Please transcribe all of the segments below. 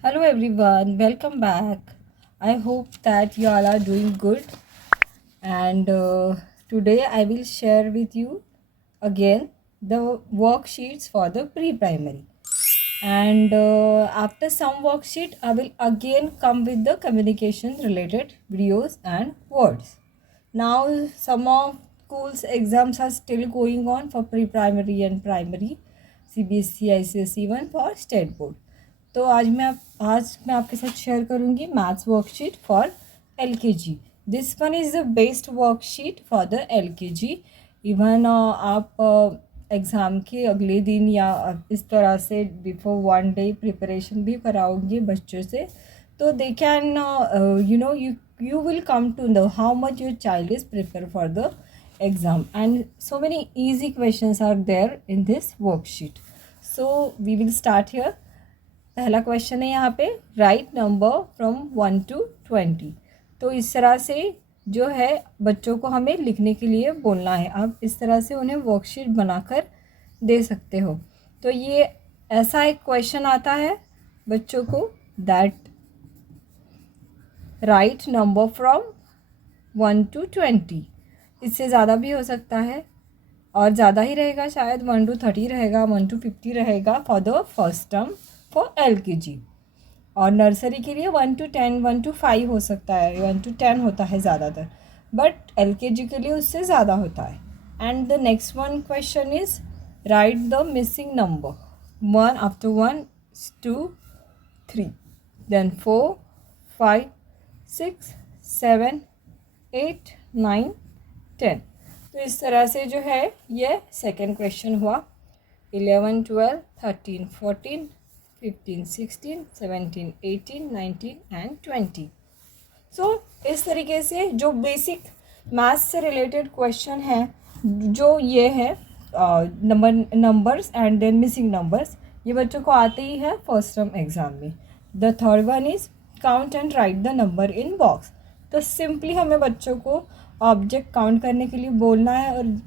Hello everyone, welcome back. I hope that you all are doing good. And today I will share with you again the worksheets for the pre-primary. And after some worksheet, I will again come with the communication related videos and words. Now some of schools exams are still going on for pre-primary and primary, CBSE, ICSE, even for state board. तो आज मैं आपके साथ share करूँगी maths worksheet for LKG. This one is the best worksheet for the LKG. Even आप exam के अगले दिन या इस तरह से बिफोर 1 day प्रिपरेशन भी कराओगे बच्चों से, तो they can you will come to know how much your child is prepared for the exam, and so many easy questions are there in this worksheet. So we will start here. पहला question है यहाँ पे, right number from 1 to 20. तो इस तरह से जो है बच्चों को हमें लिखने के लिए बोलना है. आप इस तरह से उन्हें वर्कशीट बनाकर दे सकते हो. तो ये ऐसा एक क्वेश्चन आता है बच्चों को, that right number from 1 to 20. इससे ज़्यादा भी हो सकता है और ज़्यादा ही रहेगा, शायद 1 to 30 रहेगा, 1 to 50 रहेगा for the first term for LKG. और नर्सरी के लिए 1 to 10, 1 to 5 हो सकता है, 1 to 10 होता है ज़्यादातर, बट LKG के लिए उससे ज़्यादा होता है. And the next one question is right the missing number. 1 after 1 2 3, then 4 5 6 7 8 9 10. तो इस तरह से जो है ये सेकेंड क्वेश्चन हुआ. 11 12 13 14 15 16 17 18 19 एंड 20. सो इस तरीके से जो बेसिक मैथ्स से रिलेटेड क्वेश्चन है, जो ये है numbers and then missing numbers, ये बच्चों को आते ही है फर्स्ट टर्म एग्जाम में. The third one is count and write the number in box. तो सिंपली हमें बच्चों को ऑब्जेक्ट काउंट करने के लिए बोलना है, और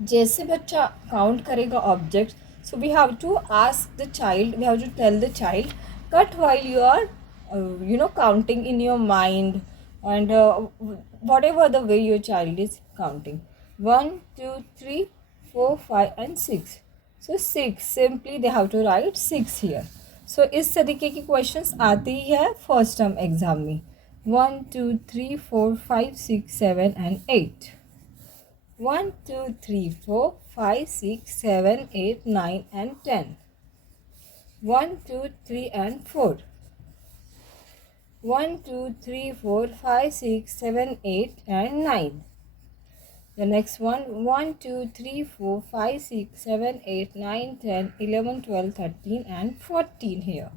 जैसे बच्चा काउंट करेगा object, so we have to ask the child, we have to tell the child, cut while you are counting in your mind, and whatever the way your child is counting. 1 2 3 4 5 and 6. So 6, simply they have to write 6 here. So इस तरीके की questions आते ही है first term exam में. 1 2 3 4 5 6 7 and 8. 1 2 3 4 5 6 7 8 9 and 10. 1 2 3 and 4. 1 2 3 4 5 6 7 8 and 9. The next one, 1 2 3 4 5 6 7 8 9 10 11 12 13 and 14 here.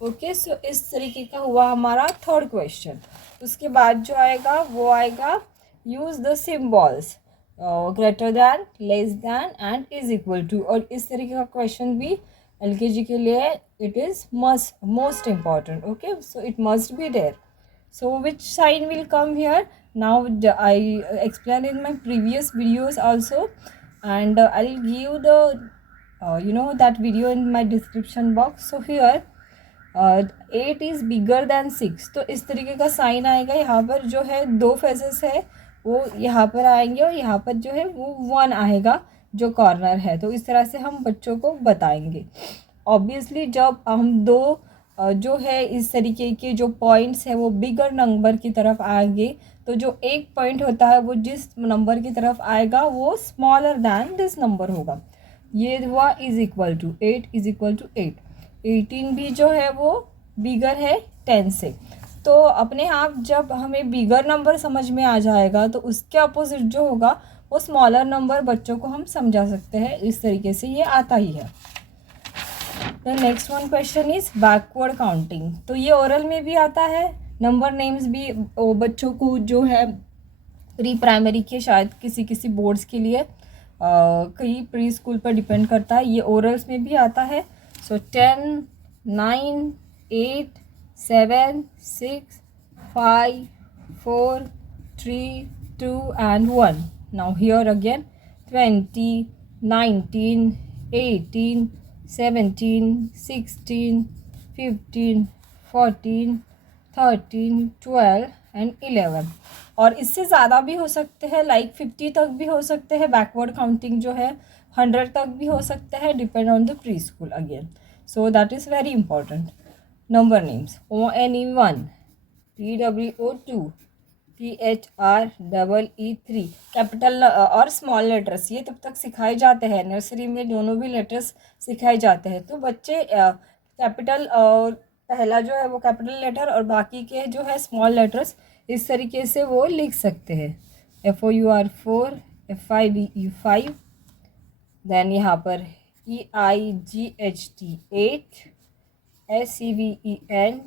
Okay, सो इस तरीके का हुआ हमारा थर्ड क्वेश्चन. उसके बाद जो आएगा वो आएगा use the symbols, greater than, less than and is equal to. और इस तरीके का क्वेश्चन भी LKG के लिए it is most important. Okay, so it must be there. So which sign will come here? Now I explain in my previous videos also, and I will give the that video in my description box. So here 8 is bigger than 6. तो इस तरीके का sign आएगा. यहाँ पर जो है 2 faces है वो यहाँ पर आएंगे, और यहाँ पर जो है वो 1 आएगा जो कॉर्नर है. तो इस तरह से हम बच्चों को बताएंगे. ऑब्वियसली जब हम दो जो है इस तरीके के जो पॉइंट्स है वो बिगर नंबर की तरफ आएंगे, तो जो एक पॉइंट होता है वो जिस नंबर की तरफ आएगा वो स्मॉलर दैन दिस नंबर होगा. ये हुआ is equal to 8 is equal to 8. 18 भी जो है वो बिगर है 10 से. तो अपने आप जब हमें बिगर नंबर समझ में आ जाएगा तो उसके अपोजिट जो होगा वो स्मॉलर नंबर बच्चों को हम समझा सकते हैं. इस तरीके से ये आता ही है. The next one question is backward counting. तो ये ओरल में भी आता है. नंबर नेम्स भी बच्चों को जो है प्री प्राइमरी के, शायद किसी किसी बोर्ड्स के लिए कई प्री स्कूल पर डिपेंड करता है, ये ओरल्स में भी आता है. सो 10 9 8 7 6 5 4 3 2 and 1. Now here again 20 19 18 17 16 15, 14, 13, 12 and 11। और इससे ज़्यादा भी हो सकते हैं, लाइक 50 तक भी हो सकते हैं, बैकवर्ड काउंटिंग जो है 100 तक भी हो सकता है, depend on the pre school again. So that is very important. Number names ONE1, TWO2, THREE3। Capital और स्मॉल लेटर्स ये तब तक सिखाए जाते हैं, नर्सरी में दोनों भी लेटर्स सिखाए जाते हैं। तो बच्चे कैपिटल और पहला जो है वो कैपिटल लेटर और बाकी के जो है स्मॉल लेटर्स इस तरीके से वो लिख सकते हैं। FOUR 4, FIVE 5, देन यहाँ पर EIGHT 8, SEVENTEEN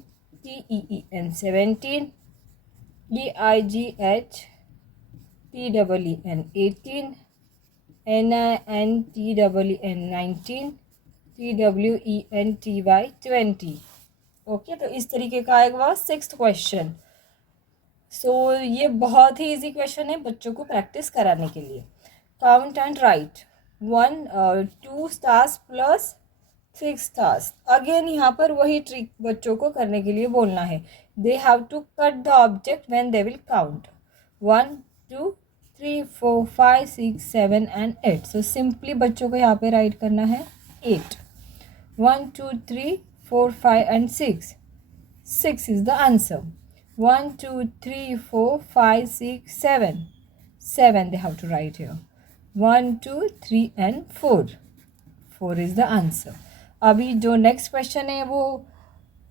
17, EIGHTEEN 18, NINTEEN 19, TWENTY 20। Okay, तो इस तरीके का आएगा 6th क्वेश्चन। सो ये बहुत ही इजी क्वेश्चन है बच्चों को प्रैक्टिस कराने के लिए। Count and right 1 2 stars plus 6 stars. Again यहाँ पर वही ट्रिक बच्चों को करने के लिए बोलना है। They have to cut the object when they will count 1 2 3 4 5 6 7 and 8। So simply बच्चों को यहाँ पे राइट करना है 8। 1 2 3 4 5 and 6। 6 is the answer. 1 2 3 4 5 6 7. 7 they have to write here. 1 2 3 and 4. 4 is the answer. अभी जो नेक्स्ट क्वेश्चन है वो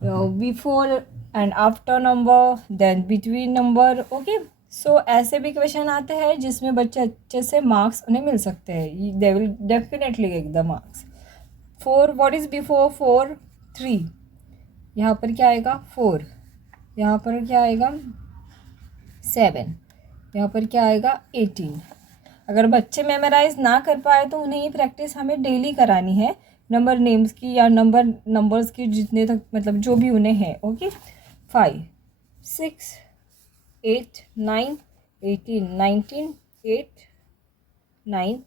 before and after number, then between number. Okay, so ऐसे भी क्वेश्चन आते हैं जिसमें बच्चे अच्छे से मार्क्स उन्हें मिल सकते हैं। They will definitely get the marks. 4, what is before 4? 3। यहाँ पर क्या आएगा 4, यहाँ पर क्या आएगा 7, यहाँ पर क्या आएगा 18। अगर बच्चे मेमोराइज ना कर पाए तो उन्हें ये प्रैक्टिस हमें डेली करानी है, नंबर नेम्स की या नंबर्स की, जितने तक मतलब जो भी उन्हें है। ओके, 5 6 8 9 18 19 8 9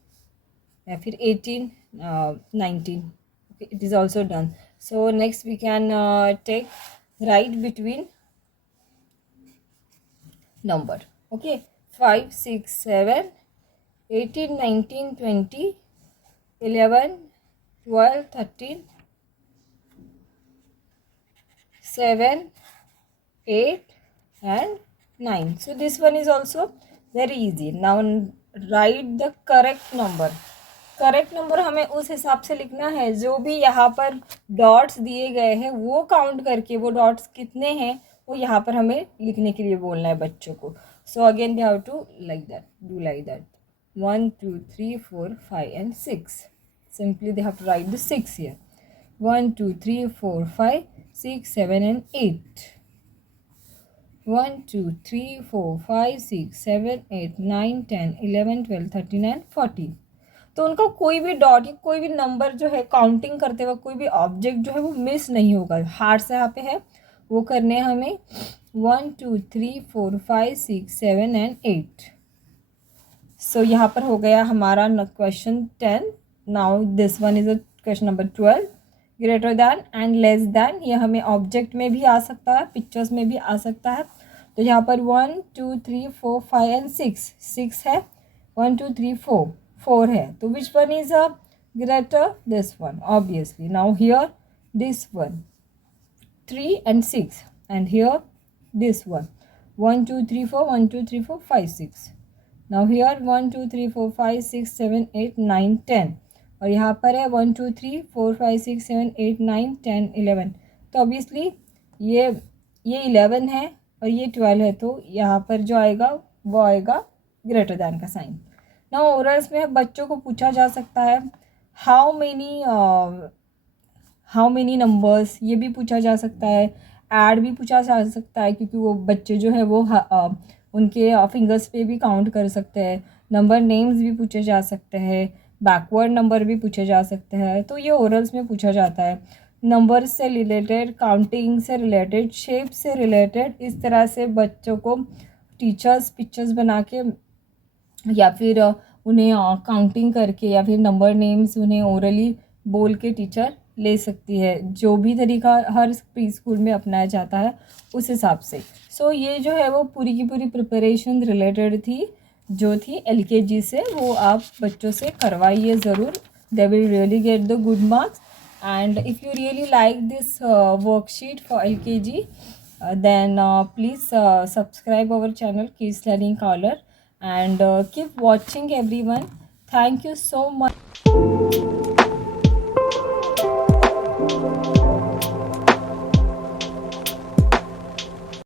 या फिर 18 19। okay, it is also done. So next we can take right between number. Okay, 5 6 7 18 19 20 11 12 13 7 8 and 9. So this one is also very easy. Now write the correct number. Correct number हमें उस हिसाब से लिखना है, जो भी यहाँ पर डॉट्स दिए गए हैं वो काउंट करके वो डॉट्स कितने हैं वो यहाँ पर हमें लिखने के लिए बोलना है बच्चों को। So again they have to like that, do like that 1 2 3 4 5 and 6. Simply they have to write the 6 here. 1 2 3 4 5 6 7 and 8. 1 2 3 4 5 6 7 8 9 10 11 12 13 and 14। तो उनका कोई भी डॉट या कोई भी नंबर जो है काउंटिंग करते वक्त कोई भी ऑब्जेक्ट जो है वो मिस नहीं होगा। हार्ट से यहाँ पे है वो करने हैं हमें 1 2 3 4 5 6 7 and 8। सो यहाँ पर हो गया हमारा question 10। Now this one is a question number 12। Greater than and less than, ये हमें ऑब्जेक्ट में भी आ सकता है, पिक्चर्स में भी आ सकता है। तो यहाँ पर 1 2 3 4 5 and 6, 6 है, 1 2 3 4, 4 है। तो which one is a greater? This one obviously. Now here this one 3 and 6 and here this one 1 2 3 4 1 2 3 4 5 6। now here 1 2 3 4 5 6 7 8 9 10 और यहाँ पर है 1 2 3 4 5 6 7 8 9 10 11। तो ऑब्वियसली ये 11 है और ये 12 है, तो यहाँ पर जो आएगा वो आएगा ग्रेटर दैन का साइन। ना ओरल्स में बच्चों को पूछा जा सकता है हाउ मेनी नंबर्स, ये भी पूछा जा सकता है, ऐड भी पूछा जा सकता है, क्योंकि वो बच्चे जो है वो उनके फिंगर्स पे भी काउंट कर सकते हैं। नंबर नेम्स भी पूछे जा सकते हैं, बैकवर्ड नंबर भी पूछे जा सकते हैं। तो ये ओरल्स में पूछा जाता है। नंबर से रिलेटेड, काउंटिंग से रिलेटेड, शेप से रिलेटेड, इस तरह से बच्चों को टीचर्स पिक्चर्स बना के या फिर उन्हें काउंटिंग करके या फिर नंबर नेम्स उन्हें ओरली बोल के टीचर ले सकती है, जो भी तरीका हर प्री स्कूल में अपनाया जाता है उस हिसाब से। सो ये जो है वो पूरी की पूरी प्रिपरेशन रिलेटेड थी जो थी LKG से, वो आप बच्चों से करवाइए ज़रूर। They will really get the good marks. And if you really like this worksheet for LKG, then please subscribe our channel Kids Learning Caller, and keep watching everyone. Thank you so much.